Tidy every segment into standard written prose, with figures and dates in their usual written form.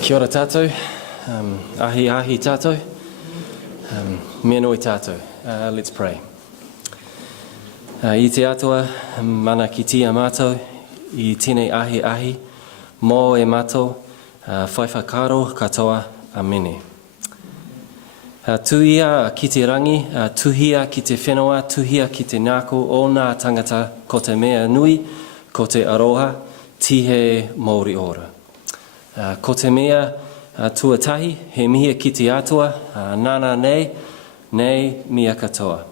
Kia ora tātou, ahi tātou, mea nui tātou. Let's pray. I te atua, mana ki tia mātou, I tēnei ahi, mō e mātou, whai whakaro katoa, amene. Tuhia ki te rangi, tuhia ki te whenua, tuhia ki te ngāko o nā tangata ko te mea nui, ko te aroha, tihe Māori ora. Ko te mea tuatahi, he mihia ki te atua, nāna nei mia katoa.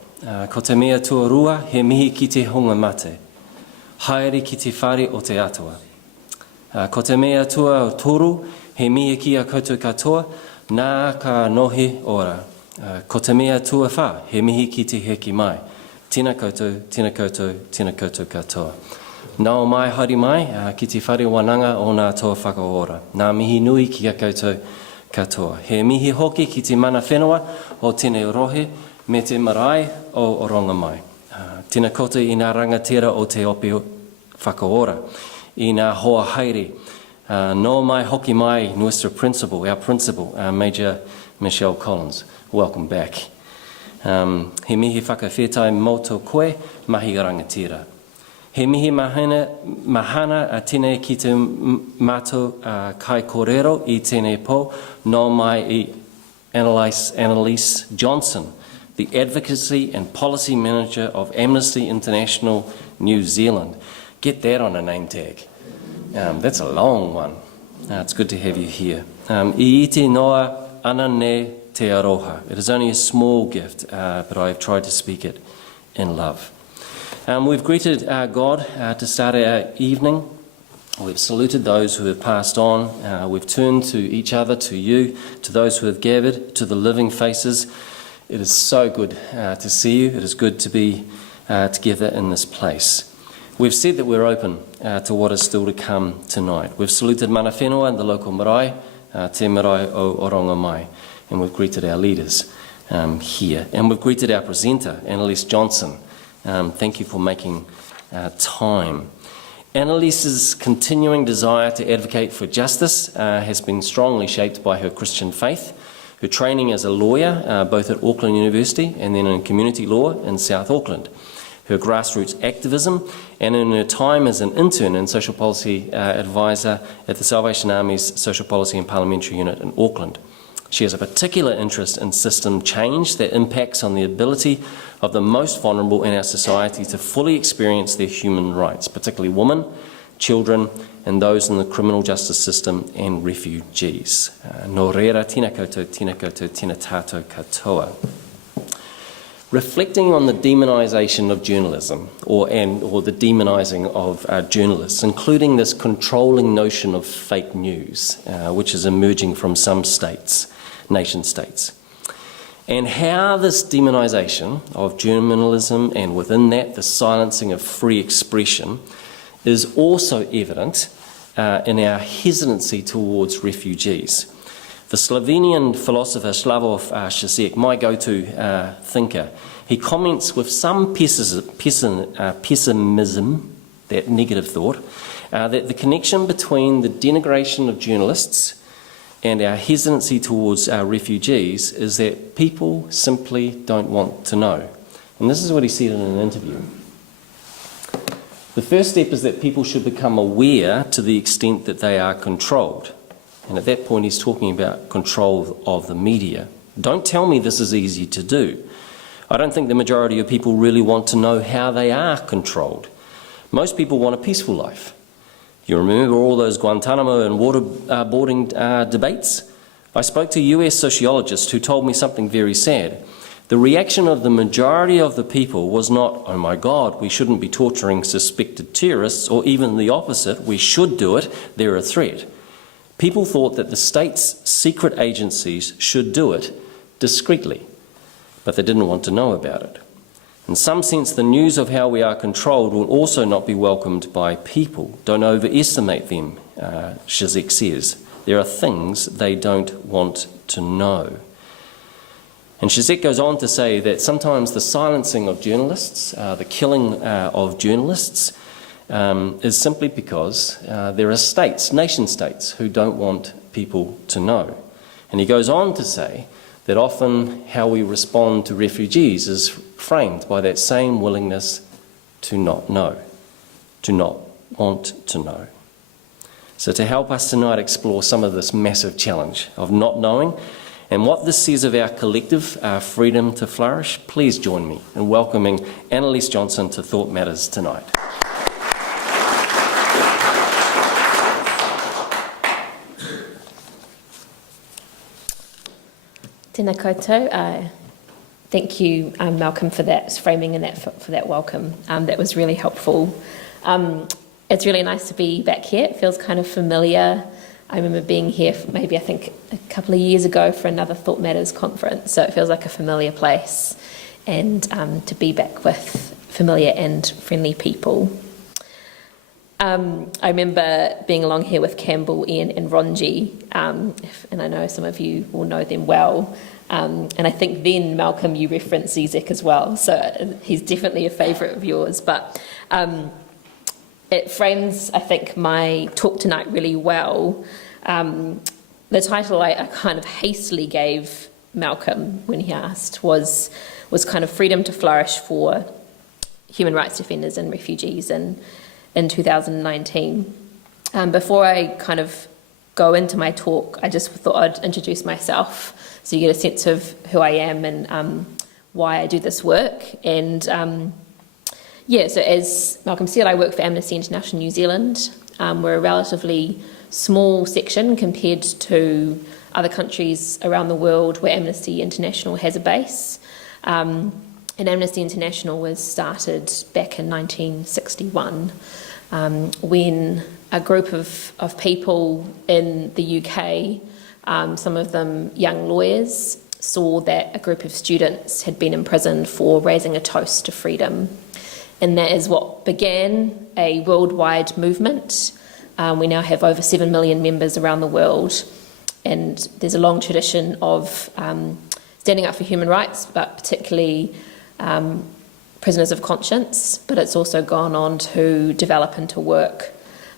Ko te mea tuarua, he mihi ki te hunga mate. Haere ki te whare o te atua. Ko te mea tua toru, he mihia ki a koutou katoa, nā ka nohe ora. Ko te mea tua whā, he mihi ki te heki mai. Tēnā koutou, tēnā koutou, tēnā koutou katoa. Nā o mai haere mai, ki te whare wananga o nā toa whakaora. Nā mihi nui ki a koutou katoa. He mihi hoki ki te mana whenua o tēnei rohe, me te marae o oronga mai. Tēnā koutou I nā rangatira o te ope whakaora, I nā hoa haere. No mai hoki mai, nuestra principal, our principal, Major Michelle Collins. Welcome back. He mihi whakawhetai mauto koe, mahi rangatira. He mihi mahana a tēnei ki te mātou kai kōrero I tēnei pō, no mai I Annaliese Johnston, the Advocacy and Policy Manager of Amnesty International New Zealand. Get that on a name tag. That's a long one. It's good to have you here. I iti noa ana ne te aroha. It is only a small gift, but I have tried to speak it in love. We've greeted God to start our evening. We've saluted those who have passed on. We've turned to each other, to you, to those who have gathered, to the living faces. It is so good to see you. It is good to be together in this place. We've said that we're open to what is still to come tonight. We've saluted mana whenua and the local marae, te marae o oronga mai, and we've greeted our leaders here. And we've greeted our presenter, Annaliese Johnston. Thank you for making time. Annaliese's continuing desire to advocate for justice has been strongly shaped by her Christian faith, her training as a lawyer, both at Auckland University and then in community law in South Auckland, her grassroots activism, and in her time as an intern and social policy advisor at the Salvation Army's Social Policy and Parliamentary Unit in Auckland. She has a particular interest in system change that impacts on the ability of the most vulnerable in our society to fully experience their human rights, particularly women, children, and those in the criminal justice system and refugees. Nō reira, tēnā koutou, tēnā tātou katoa. Reflecting on the demonisation of journalism, or the demonising of journalists, including this controlling notion of fake news, which is emerging from some states, nation states, and how this demonisation of journalism and within that the silencing of free expression is also evident in our hesitancy towards refugees. The Slovenian philosopher Slavoj Žižek, my go-to thinker, he comments with some pessimism, that negative thought, that the connection between the denigration of journalists and our hesitancy towards our refugees is that people simply don't want to know. And this is what he said in an interview. The first step is that people should become aware to the extent that they are controlled. And at that point he's talking about control of the media. Don't tell me this is easy to do. I don't think the majority of people really want to know how they are controlled. Most people want a peaceful life. You remember all those Guantanamo and waterboarding debates? I spoke to US sociologists who told me something very sad. The reaction of the majority of the people was not, oh my God, we shouldn't be torturing suspected terrorists, or even the opposite, we should do it, they're a threat. People thought that the state's secret agencies should do it discreetly, but they didn't want to know about it. In some sense, the news of how we are controlled will also not be welcomed by people. Don't overestimate them, Žižek says. There are things they don't want to know. And Shazette goes on to say that sometimes the silencing of journalists, the killing of journalists, is simply because there are states, nation states, who don't want people to know. And he goes on to say that often how we respond to refugees is framed by that same willingness to not know, to not want to know. So to help us tonight explore some of this massive challenge of not knowing and what this says of our collective freedom to flourish, please join me in welcoming Annaliese Johnston to Thought Matters tonight. Tēnā koutou. Thank you, Malcolm, for that framing and for that welcome. That was really helpful. It's really nice to be back here. It feels kind of familiar. I remember being here maybe, I think, a couple of years ago for another Thought Matters conference, so it feels like a familiar place, and to be back with familiar and friendly people. I remember being along here with Campbell, Ian and Ronji, and I know some of you will know them well. And I think then, Malcolm, you referenced Zizek as well, so he's definitely a favourite of yours. But it frames, I think, my talk tonight really well. The title I kind of hastily gave Malcolm when he asked was kind of Freedom to Flourish for Human Rights Defenders and Refugees in 2019. Before I kind of go into my talk, I just thought I'd introduce myself so you get a sense of who I am and why I do this work. And so as Malcolm said, I work for Amnesty International New Zealand. We're a relatively small section compared to other countries around the world where Amnesty International has a base. And Amnesty International was started back in 1961 when a group of people in the UK, some of them young lawyers, saw that a group of students had been imprisoned for raising a toast to freedom. And that is what began a worldwide movement. We now have over 7 million members around the world, and there's a long tradition of standing up for human rights, but particularly prisoners of conscience, but it's also gone on to develop into work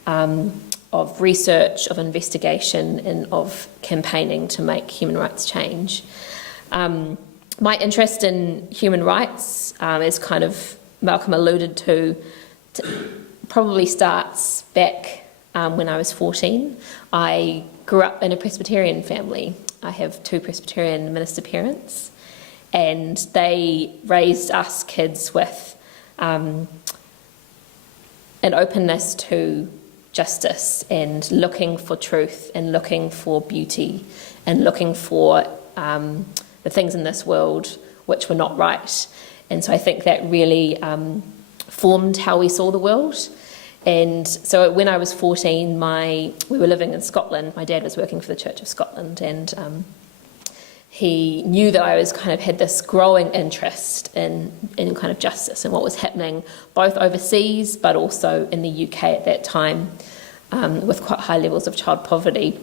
of research, of investigation, and of campaigning to make human rights change. My interest in human rights, as kind of Malcolm alluded to probably starts back when I was 14. I grew up in a Presbyterian family. I have 2 Presbyterian minister parents, and they raised us kids with an openness to justice and looking for truth and looking for beauty and looking for the things in this world which were not right. And so I think that really formed how we saw the world. And so when I was 14, we were living in Scotland. My dad was working for the Church of Scotland, and he knew that I was kind of had this growing interest in kind of justice and what was happening both overseas but also in the UK at that time, with quite high levels of child poverty.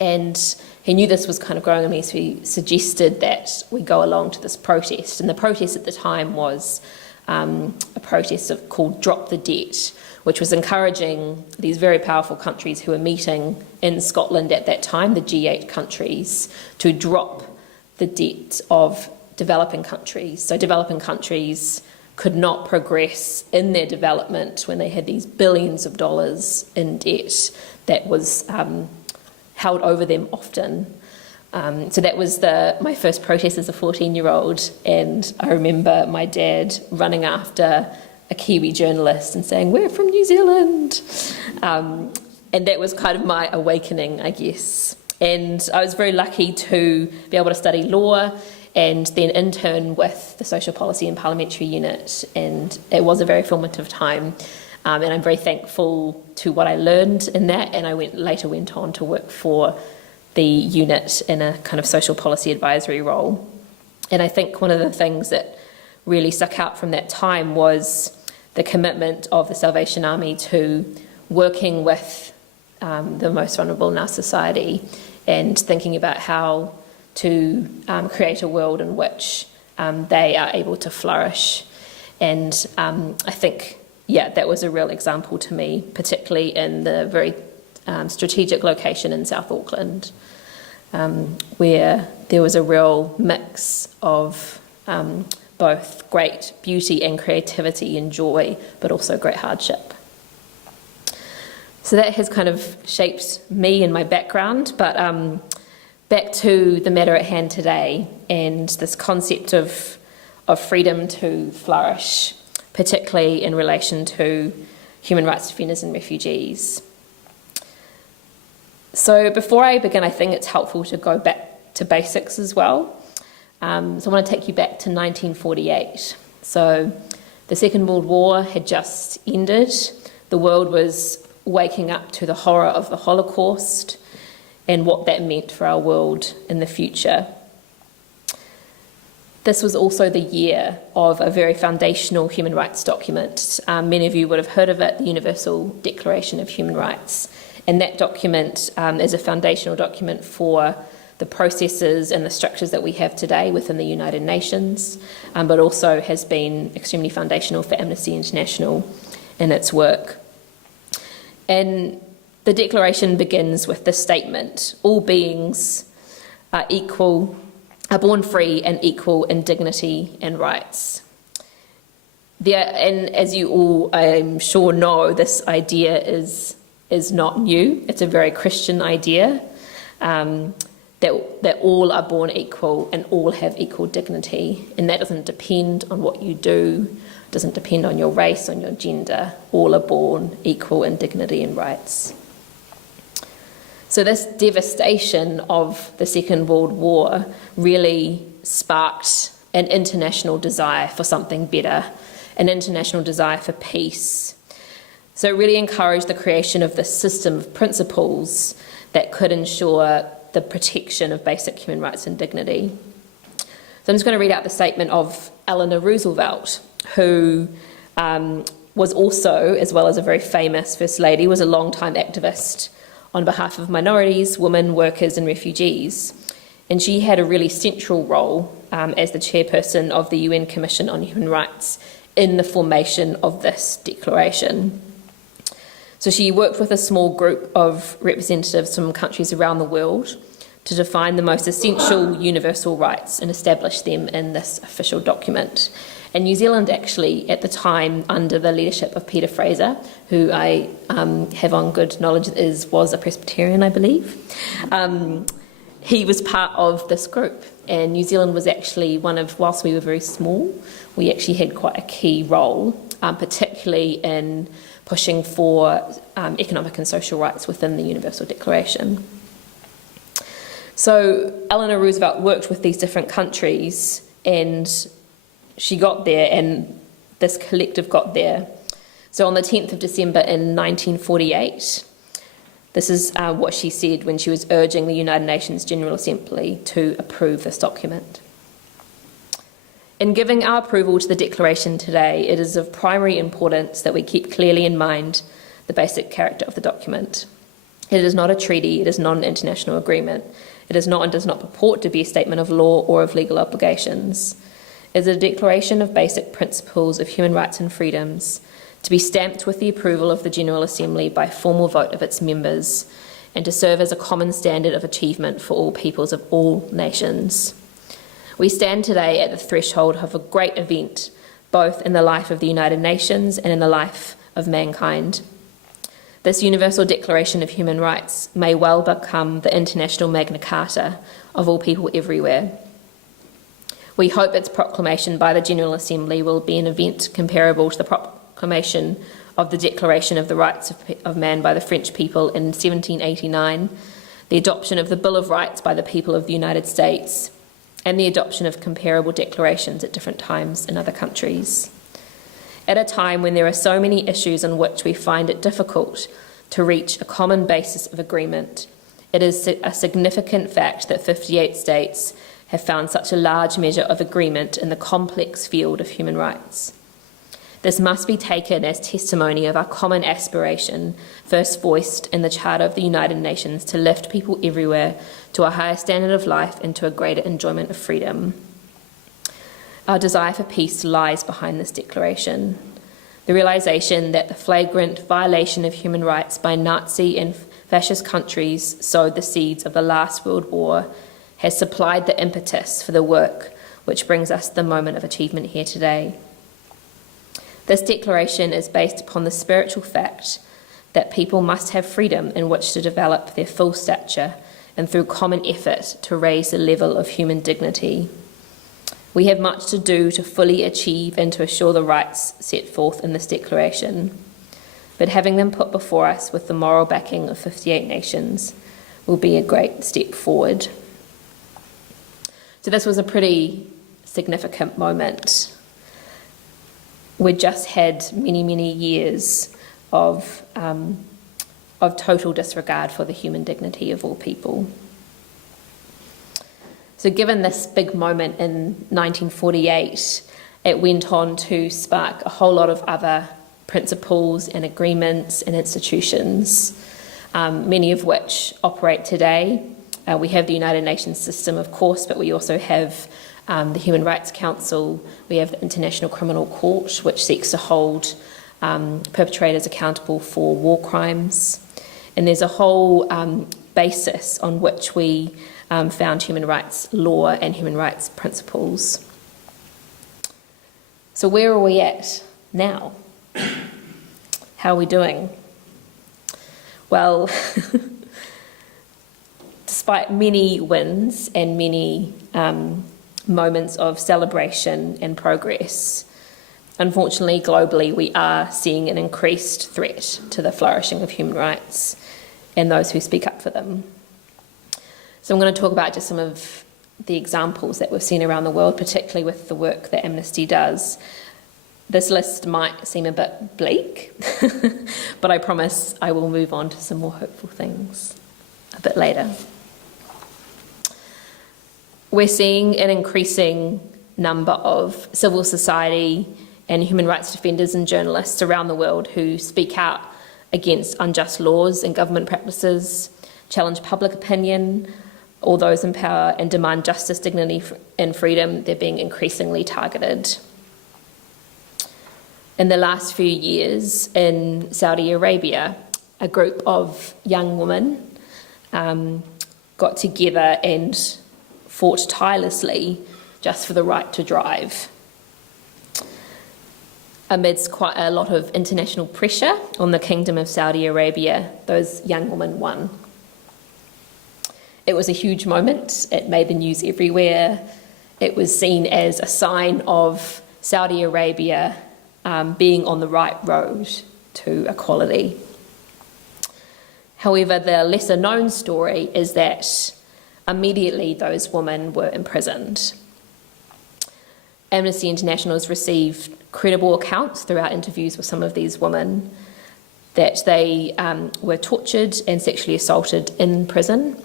And he knew this was kind of growing on me, so he suggested that we go along to this protest. And the protest at the time was a protest called Drop the Debt, which was encouraging these very powerful countries who were meeting in Scotland at that time, the G8 countries, to drop the debt of developing countries. So developing countries could not progress in their development when they had these billions of dollars in debt that was held over them often. So that was my first protest as a 14-year-old, and I remember my dad running after a Kiwi journalist and saying, "We're from New Zealand." And that was kind of my awakening, I guess. And I was very lucky to be able to study law and then intern with the Social Policy and Parliamentary unit, and it was a very formative time. And I'm very thankful to what I learned in that, and I later went on to work for the unit in a kind of social policy advisory role. And I think one of the things that really stuck out from that time was the commitment of the Salvation Army to working with the most vulnerable in our society and thinking about how to create a world in which they are able to flourish. And I think, that was a real example to me, particularly in the very strategic location in South Auckland, where there was a real mix of both great beauty and creativity and joy, but also great hardship. So that has kind of shaped me and my background, but back to the matter at hand today and this concept of freedom to flourish, particularly in relation to human rights defenders and refugees. So before I begin, I think it's helpful to go back to basics as well. So I want to take you back to 1948. So the Second World War had just ended. The world was waking up to the horror of the Holocaust and what that meant for our world in the future. This was also the year of a very foundational human rights document. Many of you would have heard of it, the Universal Declaration of Human Rights. And that document is a foundational document for the processes and the structures that we have today within the United Nations, but also has been extremely foundational for Amnesty International in its work. And the declaration begins with this statement: all beings are equal, are born free and equal in dignity and rights. And as you all, I'm sure, know, this idea is not new. It's a very Christian idea, that all are born equal and all have equal dignity. And that doesn't depend on what you do, doesn't depend on your race, on your gender. All are born equal in dignity and rights. So this devastation of the Second World War really sparked an international desire for something better, an international desire for peace. So it really encouraged the creation of this system of principles that could ensure the protection of basic human rights and dignity. So I'm just going to read out the statement of Eleanor Roosevelt, who was also, as well as a very famous First Lady, was a long-time activist on behalf of minorities, women, workers and refugees. And she had a really central role as the chairperson of the UN Commission on Human Rights in the formation of this declaration. So she worked with a small group of representatives from countries around the world to define the most essential universal rights and establish them in this official document. And New Zealand actually, at the time, under the leadership of Peter Fraser, who I have on good knowledge was a Presbyterian, I believe, he was part of this group. And New Zealand was actually whilst we were very small, we actually had quite a key role, particularly in pushing for economic and social rights within the Universal Declaration. So Eleanor Roosevelt worked with these different countries, and she got there, and this collective got there. So on the 10th of December in 1948, this is what she said when she was urging the United Nations General Assembly to approve this document. In giving our approval to the declaration today, it is of primary importance that we keep clearly in mind the basic character of the document. It is not a treaty, it is not an international agreement. It is not and does not purport to be a statement of law or of legal obligations. It is a declaration of basic principles of human rights and freedoms, to be stamped with the approval of the General Assembly by formal vote of its members, and to serve as a common standard of achievement for all peoples of all nations. We stand today at the threshold of a great event, both in the life of the United Nations and in the life of mankind. This Universal Declaration of Human Rights may well become the international Magna Carta of all people everywhere. We hope its proclamation by the General Assembly will be an event comparable to the proclamation of the Declaration of the Rights of Man by the French people in 1789, the adoption of the Bill of Rights by the people of the United States, and the adoption of comparable declarations at different times in other countries. At a time when there are so many issues on which we find it difficult to reach a common basis of agreement, it is a significant fact that 58 states have found such a large measure of agreement in the complex field of human rights. This must be taken as testimony of our common aspiration, first voiced in the Charter of the United Nations, to lift people everywhere to a higher standard of life and to a greater enjoyment of freedom. Our desire for peace lies behind this declaration. The realisation that the flagrant violation of human rights by Nazi and fascist countries sowed the seeds of the last World War has supplied the impetus for the work which brings us to the moment of achievement here today. This declaration is based upon the spiritual fact that people must have freedom in which to develop their full stature and through common effort to raise the level of human dignity. We have much to do to fully achieve and to assure the rights set forth in this declaration, but having them put before us with the moral backing of 58 nations will be a great step forward. So this was a pretty significant moment. We just had many, many years of total disregard for the human dignity of all people. So given this big moment in 1948, it went on to spark a whole lot of other principles and agreements and institutions, many of which operate today. We have the United Nations system, of course, but we also have the Human Rights Council. We have the International Criminal Court, which seeks to hold perpetrators accountable for war crimes. And there's a whole basis on which we found human rights law and human rights principles. So where are we at now? How are we doing? Well, despite many wins and many moments of celebration and progress, unfortunately, globally, we are seeing an increased threat to the flourishing of human rights and those who speak up for them. So I'm going to talk about just some of the examples that we've seen around the world, particularly with the work that Amnesty does. This list might seem a bit bleak, but I promise I will move on to some more hopeful things a bit later. We're seeing an increasing number of civil society and human rights defenders and journalists around the world who speak out against unjust laws and government practices, challenge public opinion, or those in power, and demand justice, dignity, and freedom. They're being increasingly targeted. In the last few years in Saudi Arabia, a group of young women got together and fought tirelessly just for the right to drive. Amidst quite a lot of international pressure on the Kingdom of Saudi Arabia, those young women won. It was a huge moment. It made the news everywhere. It was seen as a sign of Saudi Arabia being on the right road to equality. However, the lesser known story is that immediately those women were imprisoned. Amnesty International has received credible accounts throughout interviews with some of these women that they were tortured and sexually assaulted in prison.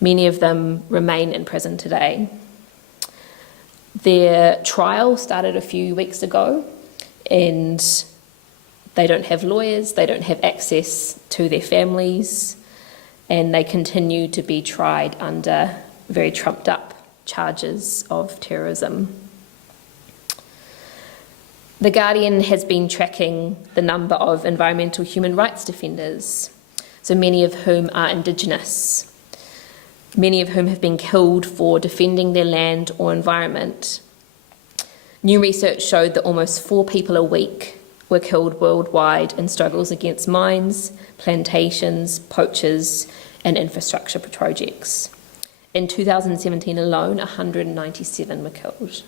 Many of them remain in prison today. Their trial started a few weeks ago, and they don't have lawyers, they don't have access to their families, and they continue to be tried under very trumped up charges of terrorism. The Guardian has been tracking the number of environmental human rights defenders, so many of whom are Indigenous, many of whom have been killed for defending their land or environment. New research showed that almost 4 people a week were killed worldwide in struggles against mines, plantations, poachers, and infrastructure projects. In 2017 alone, 197 were killed.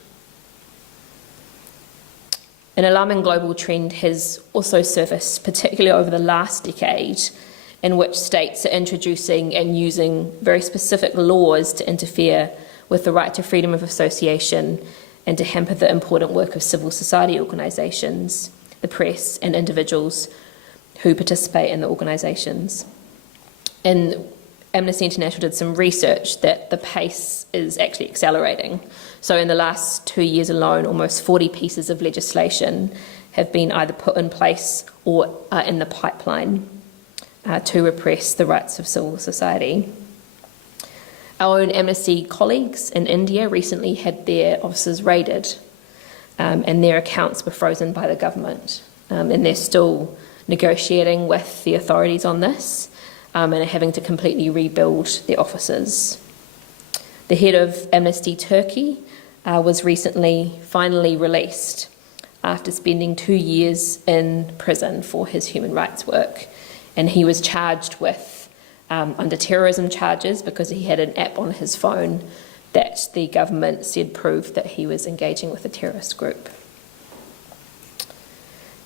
An alarming global trend has also surfaced, particularly over the last decade, in which states are introducing and using very specific laws to interfere with the right to freedom of association and to hamper the important work of civil society organisations, the press, and individuals who participate in the organisations. And Amnesty International did some research that the pace is actually accelerating. So in the last 2 years alone, almost 40 pieces of legislation have been either put in place or are in the pipeline to repress the rights of civil society. Our own Amnesty colleagues in India recently had their offices raided, and their accounts were frozen by the government. And they're still negotiating with the authorities on this, and are having to completely rebuild their offices. The head of Amnesty Turkey was recently finally released after spending 2 years in prison for his human rights work. And he was charged with under terrorism charges because he had an app on his phone that the government said proved that he was engaging with a terrorist group.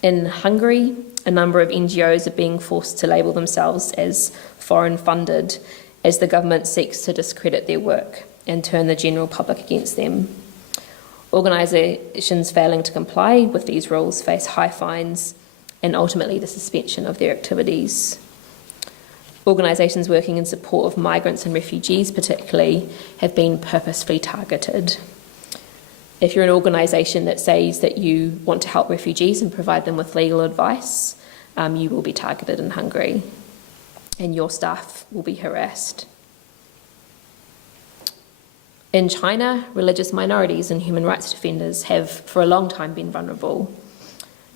In Hungary, a number of NGOs are being forced to label themselves as foreign funded as the government seeks to discredit their work and turn the general public against them. Organisations failing to comply with these rules face high fines and ultimately the suspension of their activities. Organisations working in support of migrants and refugees particularly have been purposefully targeted. If you're an organisation that says that you want to help refugees and provide them with legal advice, you will be targeted in Hungary and your staff will be harassed. In China, religious minorities and human rights defenders have for a long time been vulnerable,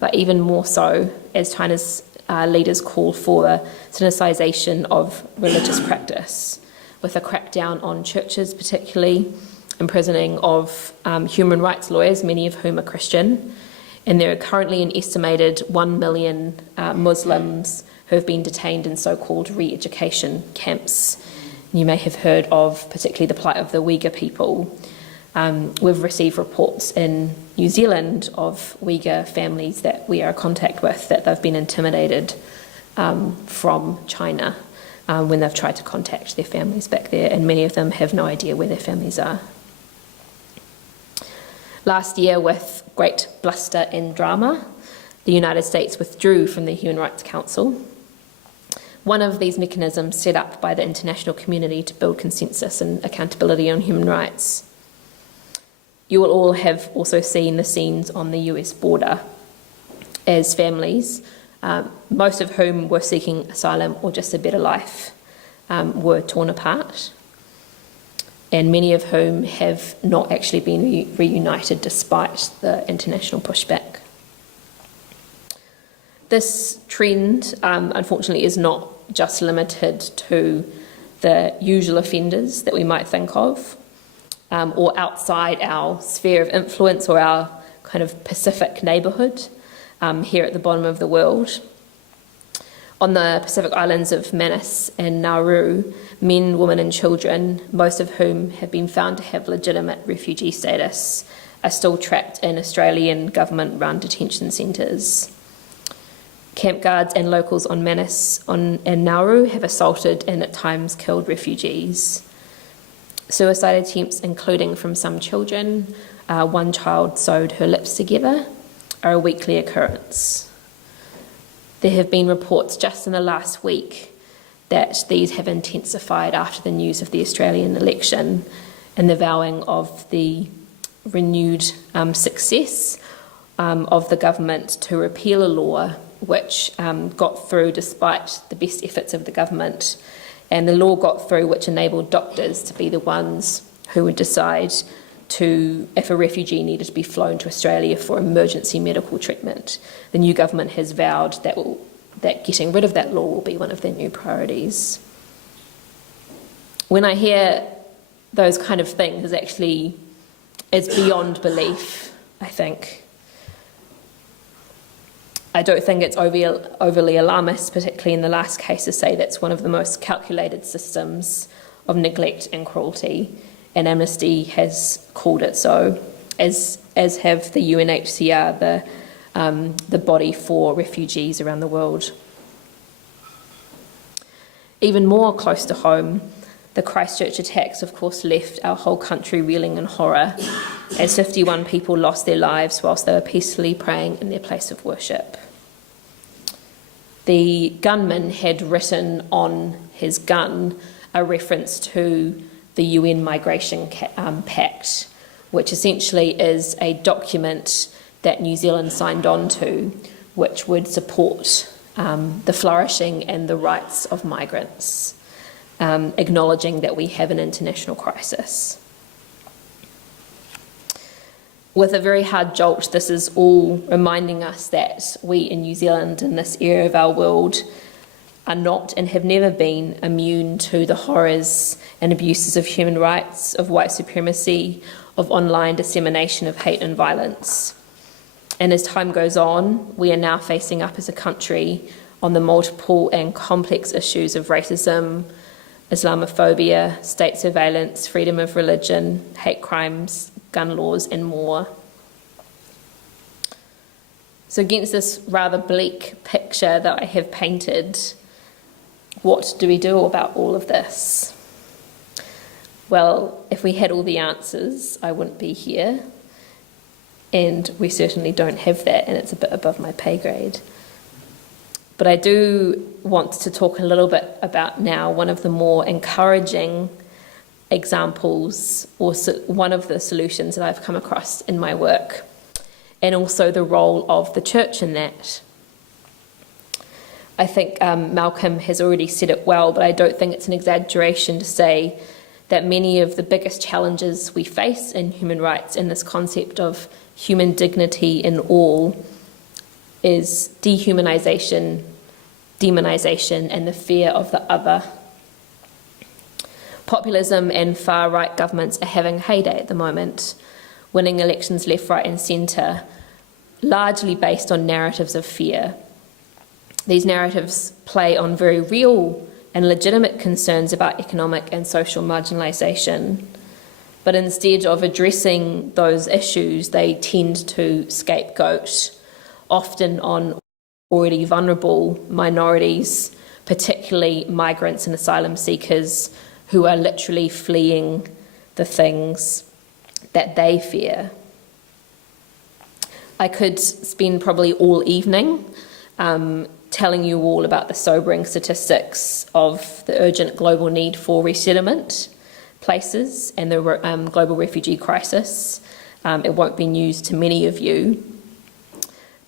but even more so as China's leaders call for sinicisation of religious practice, with a crackdown on churches particularly, imprisoning of human rights lawyers, many of whom are Christian, and there are currently an estimated 1 million Muslims who have been detained in so-called re-education camps. You may have heard of particularly the plight of the Uyghur people. We've received reports in New Zealand of Uyghur families that we are in contact with that they've been intimidated from China when they've tried to contact their families back there, and many of them have no idea where their families are. Last year, with great bluster and drama, the United States withdrew from the Human Rights Council, one of these mechanisms set up by the international community to build consensus and accountability on human rights. You will all have also seen the scenes on the US border as families, most of whom were seeking asylum or just a better life, were torn apart, and many of whom have not actually been reunited despite the international pushback. This trend, unfortunately, is not just limited to the usual offenders that we might think of, or outside our sphere of influence or our kind of Pacific neighbourhood here at the bottom of the world. On the Pacific islands of Manus and Nauru, men, women and children, most of whom have been found to have legitimate refugee status, are still trapped in Australian government-run detention centres. Camp guards and locals on Manus and Nauru have assaulted and at times killed refugees. Suicide attempts, including from some children, one child sewed her lips together, are a weekly occurrence. There have been reports just in the last week that these have intensified after the news of the Australian election and the vowing of the renewed success of the government to repeal a law which got through despite the best efforts of the government. And the law got through which enabled doctors to be the ones who would decide if a refugee needed to be flown to Australia for emergency medical treatment. The new government has vowed that getting rid of that law will be one of their new priorities. When I hear those kind of things, it's beyond belief, I think. I don't think it's overly alarmist, particularly in the last case, to say that's one of the most calculated systems of neglect and cruelty, and Amnesty has called it so, as have the UNHCR, the body for refugees around the world. Even more close to home, the Christchurch attacks, of course, left our whole country reeling in horror, as 51 people lost their lives whilst they were peacefully praying in their place of worship. The gunman had written on his gun a reference to the UN Migration Pact, which essentially is a document that New Zealand signed on to, which would support the flourishing and the rights of migrants, acknowledging that we have an international crisis. With a very hard jolt, this is all reminding us that we in New Zealand, in this area of our world, are not and have never been immune to the horrors and abuses of human rights, of white supremacy, of online dissemination of hate and violence. And as time goes on, we are now facing up as a country on the multiple and complex issues of racism, Islamophobia, state surveillance, freedom of religion, hate crimes, gun laws, and more. So against this rather bleak picture that I have painted, what do we do about all of this? Well, if we had all the answers, I wouldn't be here. And we certainly don't have that, and it's a bit above my pay grade. But I do want to talk a little bit about now one of the more encouraging examples, or one of the solutions that I've come across in my work, and also the role of the church in that. I think Malcolm has already said it well, but I don't think it's an exaggeration to say that many of the biggest challenges we face in human rights and this concept of human dignity in all is dehumanization, demonization, and the fear of the other. Populism and far-right governments are having a heyday at the moment, winning elections left, right and centre, largely based on narratives of fear. These narratives play on very real and legitimate concerns about economic and social marginalisation, but instead of addressing those issues, they tend to scapegoat, often on already vulnerable minorities, particularly migrants and asylum seekers, who are literally fleeing the things that they fear. I could spend probably all evening telling you all about the sobering statistics of the urgent global need for resettlement places and the global refugee crisis. It won't be news to many of you.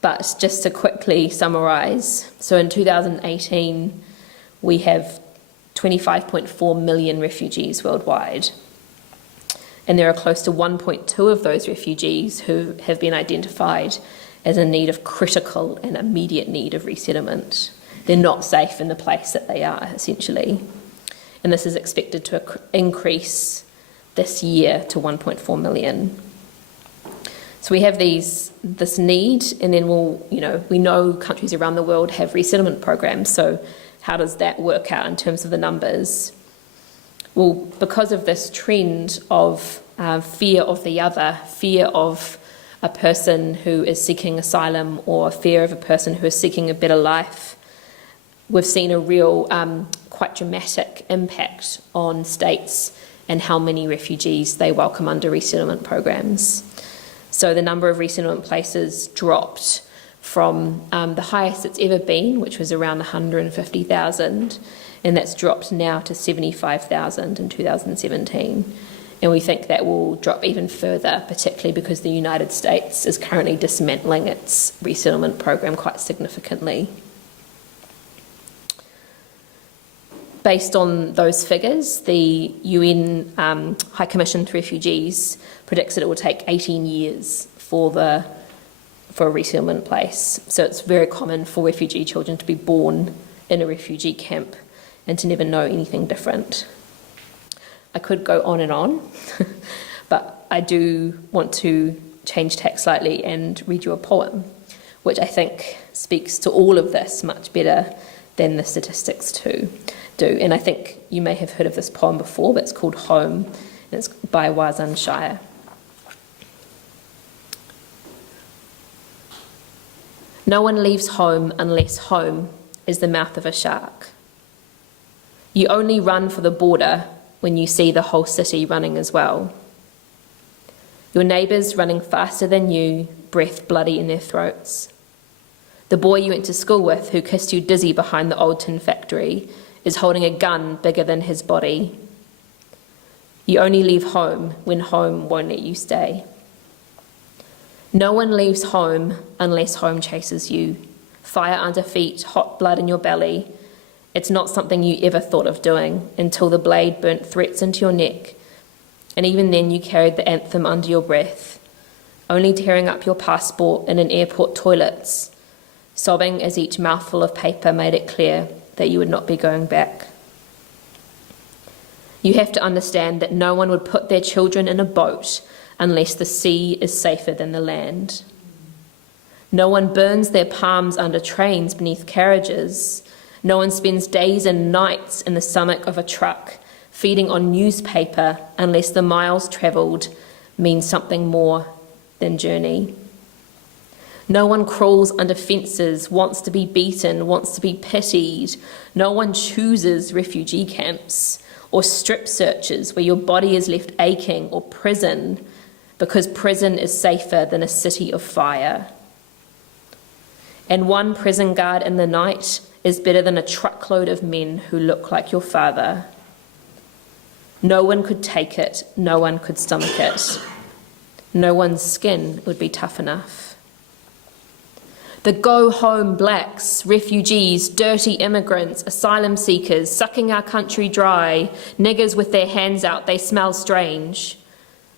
But just to quickly summarise, so in 2018, we have 25.4 million refugees worldwide. And there are close to 1.2 of those refugees who have been identified as in need of critical and immediate need of resettlement. They're not safe in the place that they are, essentially. And this is expected to increase this year to 1.4 million. So we have this need, and then we know countries around the world have resettlement programs, so how does that work out in terms of the numbers? Well, because of this trend of fear of the other, fear of a person who is seeking asylum, or fear of a person who is seeking a better life, we've seen a real, quite dramatic impact on states and how many refugees they welcome under resettlement programs. So the number of resettlement places dropped from the highest it's ever been, which was around 150,000, and that's dropped now to 75,000 in 2017. And we think that will drop even further, particularly because the United States is currently dismantling its resettlement program quite significantly. Based on those figures, the UN High Commission for Refugees predicts that it will take 18 years for a resettlement place. So it's very common for refugee children to be born in a refugee camp and to never know anything different. I could go on, but I do want to change tack slightly and read you a poem, which I think speaks to all of this much better than the statistics do. And I think you may have heard of this poem before, but it's called Home, and it's by Wazan Shire. No one leaves home unless home is the mouth of a shark. You only run for the border when you see the whole city running as well. Your neighbours running faster than you, breath bloody in their throats. The boy you went to school with who kissed you dizzy behind the old tin factory is holding a gun bigger than his body. You only leave home when home won't let you stay. No one leaves home unless home chases you. Fire under feet, hot blood in your belly. It's not something you ever thought of doing until the blade burnt threats into your neck. And even then you carried the anthem under your breath, only tearing up your passport in an airport toilets, sobbing as each mouthful of paper made it clear that you would not be going back. You have to understand that no one would put their children in a boat unless the sea is safer than the land. No one burns their palms under trains beneath carriages. No one spends days and nights in the stomach of a truck feeding on newspaper unless the miles travelled means something more than journey. No one crawls under fences, wants to be beaten, wants to be pitied. No one chooses refugee camps or strip searches where your body is left aching, or prison, because prison is safer than a city of fire. And one prison guard in the night is better than a truckload of men who look like your father. No one could take it, no one could stomach it. No one's skin would be tough enough. The go-home blacks, refugees, dirty immigrants, asylum seekers, sucking our country dry, niggers with their hands out, they smell strange.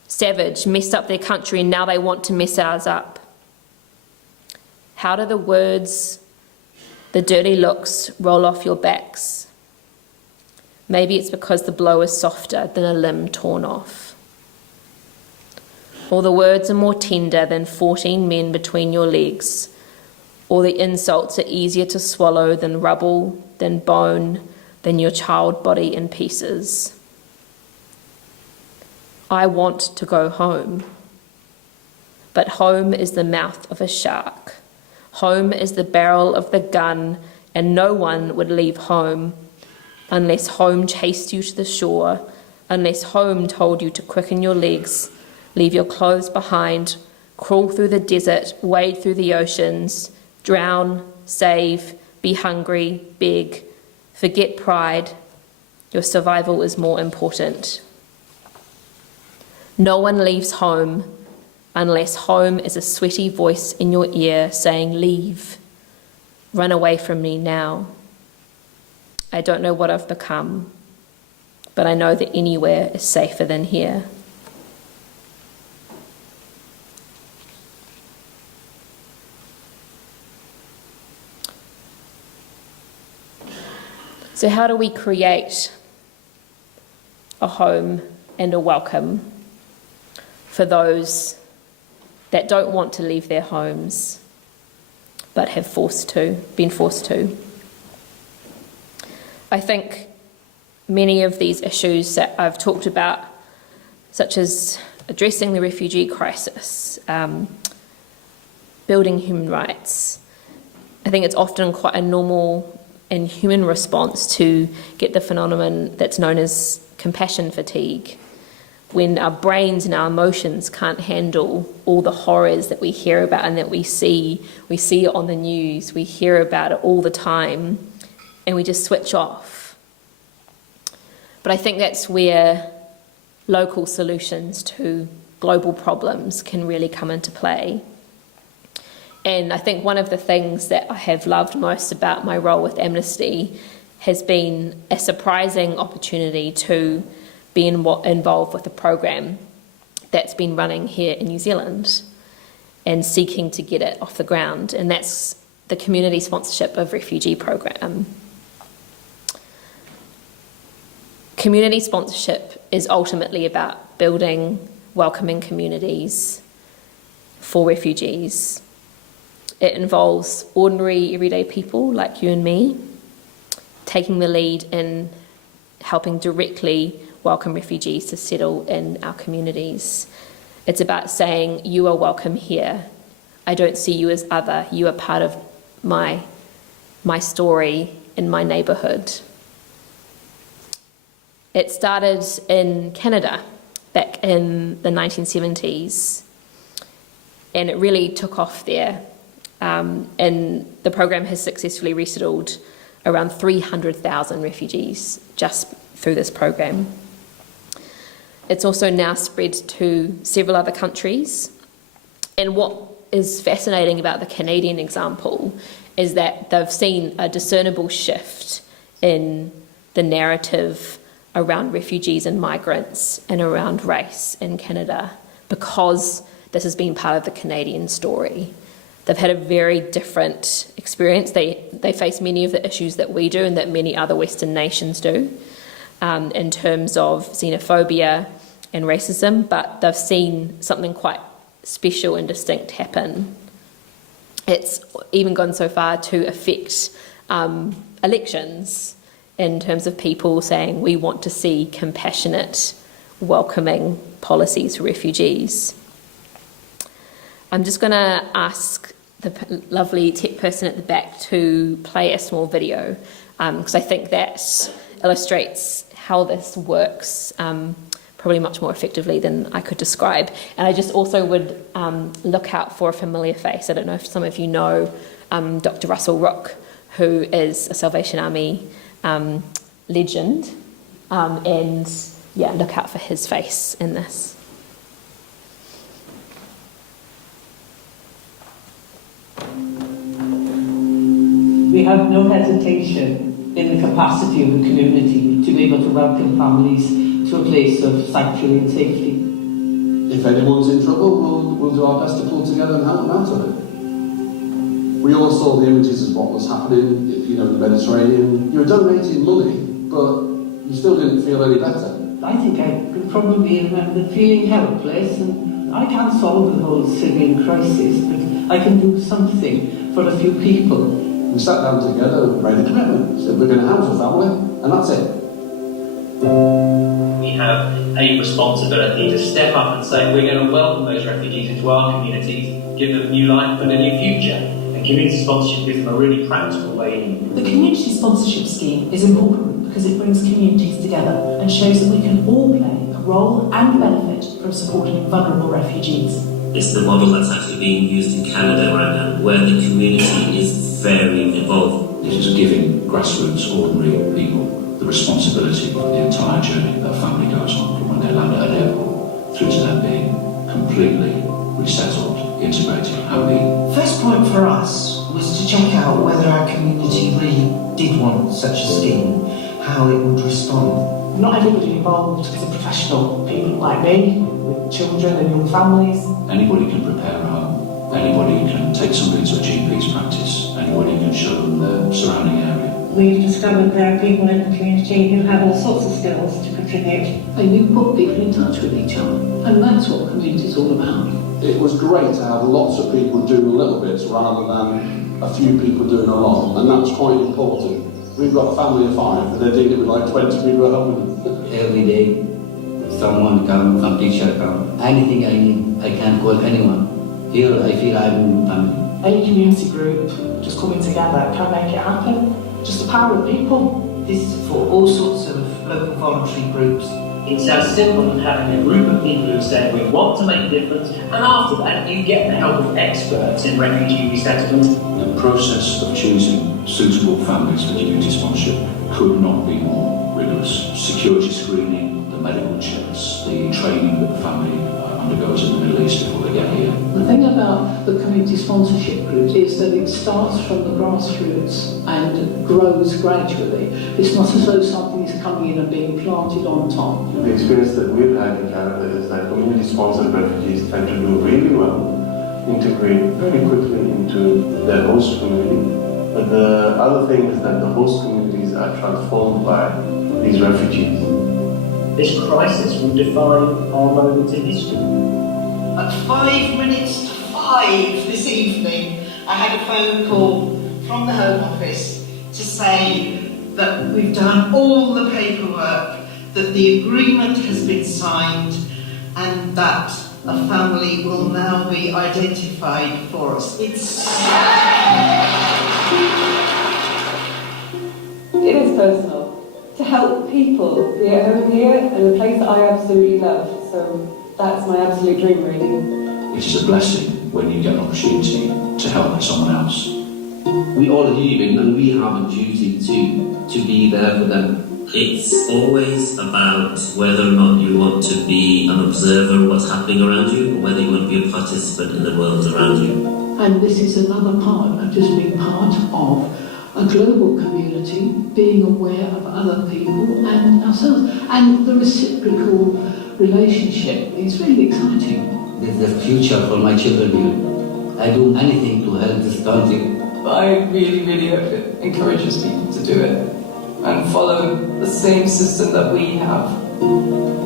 Savage, messed up their country and now they want to mess ours up. How do the words, the dirty looks, roll off your backs? Maybe it's because the blow is softer than a limb torn off. Or the words are more tender than 14 men between your legs. Or the insults are easier to swallow than rubble, than bone, than your child body in pieces. I want to go home. But home is the mouth of a shark. Home is the barrel of the gun, and no one would leave home unless home chased you to the shore, unless home told you to quicken your legs, leave your clothes behind, crawl through the desert, wade through the oceans, drown, save, be hungry, beg, forget pride. Your survival is more important. No one leaves home unless home is a sweaty voice in your ear saying, leave, run away from me now. I don't know what I've become, but I know that anywhere is safer than here. So how do we create a home and a welcome for those that don't want to leave their homes but have been forced to? I think many of these issues that I've talked about, such as addressing the refugee crisis, building human rights, I think it's often quite a normal and human response to get the phenomenon that's known as compassion fatigue, when our brains and our emotions can't handle all the horrors that we hear about and that we see it on the news, we hear about it all the time, and we just switch off. But I think that's where local solutions to global problems can really come into play. And I think one of the things that I have loved most about my role with Amnesty has been a surprising opportunity to be involved with a program that's been running here in New Zealand and seeking to get it off the ground, and that's the community sponsorship of refugee program. Community sponsorship is ultimately about building welcoming communities for refugees. It involves ordinary, everyday people like you and me taking the lead in helping directly welcome refugees to settle in our communities. It's about saying, you are welcome here. I don't see you as other. You are part of my story in my neighbourhood. It started in Canada back in the 1970s, and it really took off there. And the program has successfully resettled around 300,000 refugees just through this program. It's also now spread to several other countries, And what is fascinating about the Canadian example is that they've seen a discernible shift in the narrative around refugees and migrants and around race in Canada because this has been part of the Canadian story. They've had a very different experience. They face many of the issues that we do and that many other Western nations do in terms of xenophobia and racism, but they've seen something quite special and distinct happen. It's even gone so far to affect elections in terms of people saying we want to see compassionate, welcoming policies for refugees. I'm just going to ask the lovely tech person at the back to play a small video because I think that illustrates how this works probably much more effectively than I could describe. And I just also would look out for a familiar face. I don't know if some of you know Dr. Russell Rook, who is a Salvation Army legend, and yeah, look out for his face in this. We have no hesitation in the capacity of the community to be able to welcome families to a place of sanctuary and safety. If anyone's in trouble, we'll do our best to pull together and help them out of it. We all saw the images of what was happening, in the Mediterranean. You were donating money, but you still didn't feel any better. I think I could probably remember feeling helpless, and I can't solve the whole Syrian crisis, but I can do something for a few people. We sat down together and made a commitment. Said we're going to house a family, and that's it. We have a responsibility to step up and say we're going to welcome those refugees into our communities, give them a new life and a new future. And community sponsorship gives them a really practical way in. The community sponsorship scheme is important because it brings communities together and shows that we can all play a role and benefit from supporting vulnerable refugees. It's the model that's actually being used in Canada right now, where the community is very involved. It is giving grassroots, ordinary people the responsibility for the entire journey that family goes on from when they land at an airport through to them being completely resettled, integrated, happy. First point for us was to check out whether our community really did want such a scheme, how it would respond. Not everybody involved is a professional. People like me, with children and young families. Anybody can prepare a home. Anybody can take somebody to a GP's practice. Anybody can show them the surrounding area. We've discovered there are people in the community who have all sorts of skills to contribute. And you put people in touch with each other, and that's what community is all about. It was great to have lots of people doing little bits rather than a few people doing a lot, and that's quite important. We've got a family of 5, and they're dealing with like 20 people at home. Every day, someone come, some teacher come, anything I need, I can call anyone. Here I feel I'm Any community group just coming together can make it happen. Just the power of people. This is for all sorts of local voluntary groups. It's as simple as having a group of people who say we want to make a difference, and after that you get the help of experts in refugee resettlement. The process of choosing suitable families for community sponsorship could not be more rigorous. Security screening, the medical checks, the training that the family undergoes in the Middle East before they get here. The thing about the community sponsorship group is that it starts from the grassroots and grows gradually. It's not as though something is coming in and being planted on top. The experience that we've had in Canada is that community-sponsored refugees tend to do really well, integrate very quickly into their host community. But the other thing is that the host communities are transformed by these refugees. This crisis will define our moment in history. At 5 minutes to 5 this evening, I had a phone call from the Home Office to say that we've done all the paperwork, that the agreement has been signed, and that a family will now be identified for us. It is personal. To help people be at home here in a place that I absolutely love. So that's my absolute dream, really. It is a blessing when you get an opportunity to help someone else. We all human and we have a duty to be there for them. It's always about whether or not you want to be an observer of what's happening around you, or whether you want to be a participant in the world around you. And this is another part of just being part of a global community, being aware of other people and ourselves. And the reciprocal relationship is really exciting. This is the future for my children here. I do anything to help this country. I really hope it encourages people to do it and follow the same system that we have.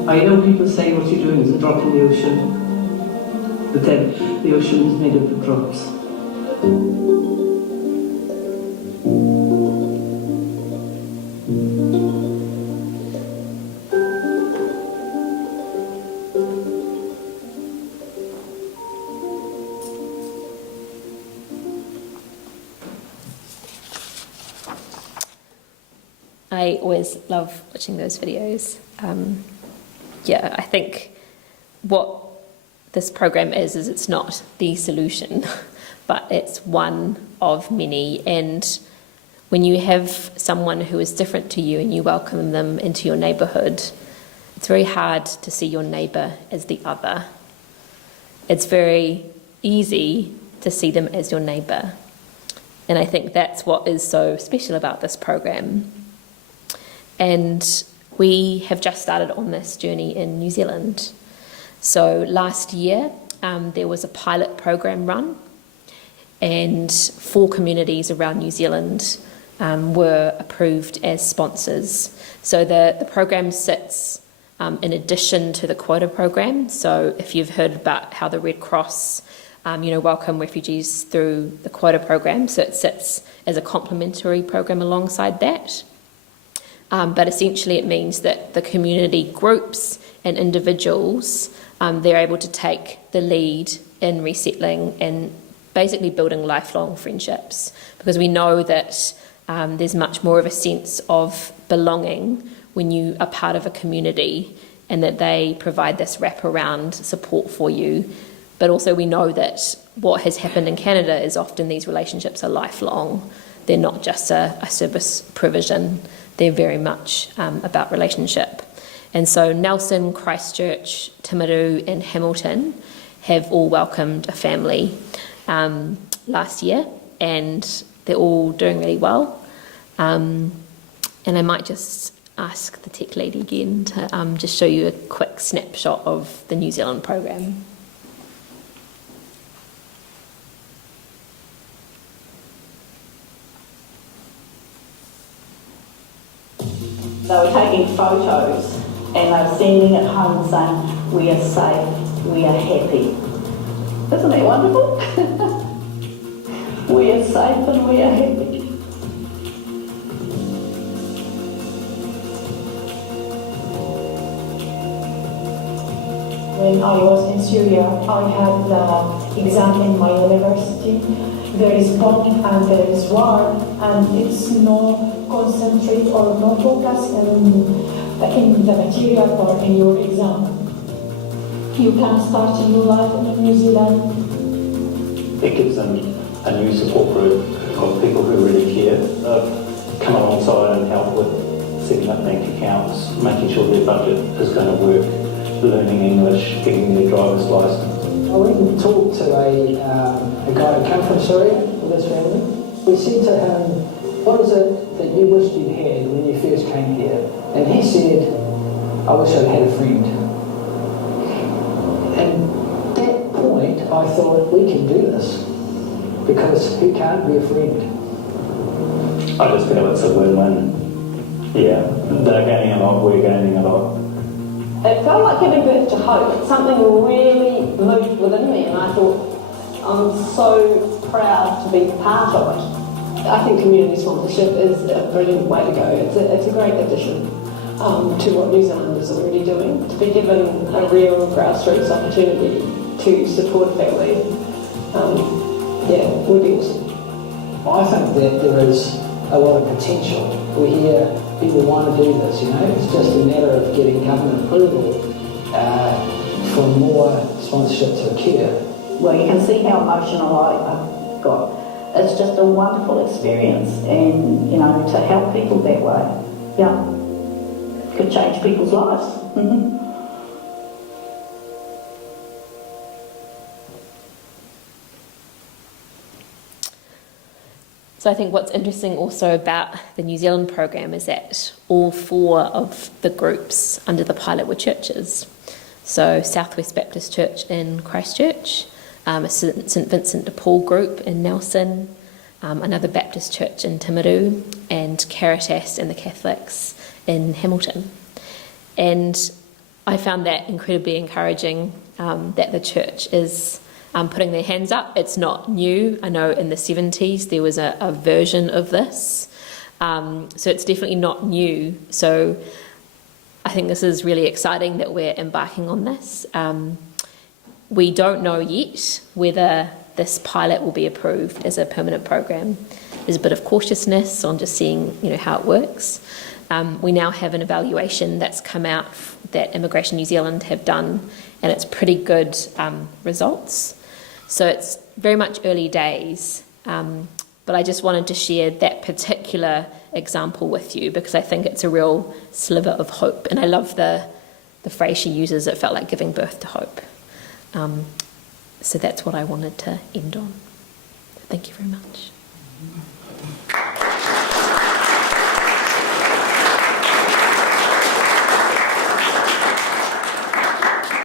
I know people say what you're doing is a drop in the ocean, but then the ocean is made up of drops. I always love watching those videos. I think what this program is it's not the solution, but it's one of many. And when you have someone who is different to you and you welcome them into your neighbourhood, it's very hard to see your neighbour as the other. It's very easy to see them as your neighbour. And I think that's what is so special about this program. And we have just started on this journey in New Zealand. So last year, there was a pilot program run, and 4 communities around New Zealand were approved as sponsors. So the program sits in addition to the quota program. So if you've heard about how the Red Cross welcome refugees through the quota program, so it sits as a complementary program alongside that. But essentially it means that the community groups and individuals, they're able to take the lead in resettling and basically building lifelong friendships, because we know that there's much more of a sense of belonging when you are part of a community, and that they provide this wraparound support for you. But also we know that what has happened in Canada is often these relationships are lifelong. They're not just a service provision. They're very much about relationship. And so Nelson, Christchurch, Timaru and Hamilton have all welcomed a family last year, and they're all doing really well. And I might just ask the tech lady again to just show you a quick snapshot of the New Zealand program. They were taking photos and they were sending it home saying, "We are safe, we are happy." Isn't that wonderful? We are safe and we are happy. When I was in Syria, I had the exam in my university. There is bomb and there is war, and it's no concentrate or no focus in the material or in your exam. You can start a new life in New Zealand. It gives them a new support group of people who really care, come alongside and help with setting up bank accounts, making sure their budget is going to work, learning English, getting their driver's license. I went and talked to a guy who came from Syria with his family. We said to him, "What is it that you wished you'd had when you first came here?" And he said, "I wish I'd had a friend." And at that point, I thought, we can do this, because who can't be a friend? I just feel it's a win-win. Yeah, they're gaining a lot, we're gaining a lot. It felt like giving birth to hope. Something really moved within me, and I thought, I'm so proud to be part of it. I think community sponsorship is a brilliant way to go. It's a great addition to what New Zealanders are already doing. To be given a real grassroots opportunity to support families, would be awesome. I think that there is a lot of potential. We hear people want to do this, It's just a matter of getting government approval for more sponsorship to occur. Well, you can see how emotional I got. It's just a wonderful experience, and to help people that way. Yeah. could change people's lives. So I think what's interesting also about the New Zealand program is that all 4 of the groups under the pilot were churches. So Southwest Baptist Church in Christchurch, a St Vincent de Paul group in Nelson, another Baptist church in Timaru, and Caritas and the Catholics in Hamilton. And I found that incredibly encouraging, that the church is putting their hands up. It's not new. I know in the 70s there was a version of this. So it's definitely not new. So I think this is really exciting that we're embarking on this. We don't know yet whether this pilot will be approved as a permanent program. There's a bit of cautiousness on just seeing, how it works. We now have an evaluation that's come out that Immigration New Zealand have done, and it's pretty good results. So it's very much early days, but I just wanted to share that particular example with you because I think it's a real sliver of hope. And I love the phrase she uses, it felt like giving birth to hope. So that's what I wanted to end on. Thank you very much.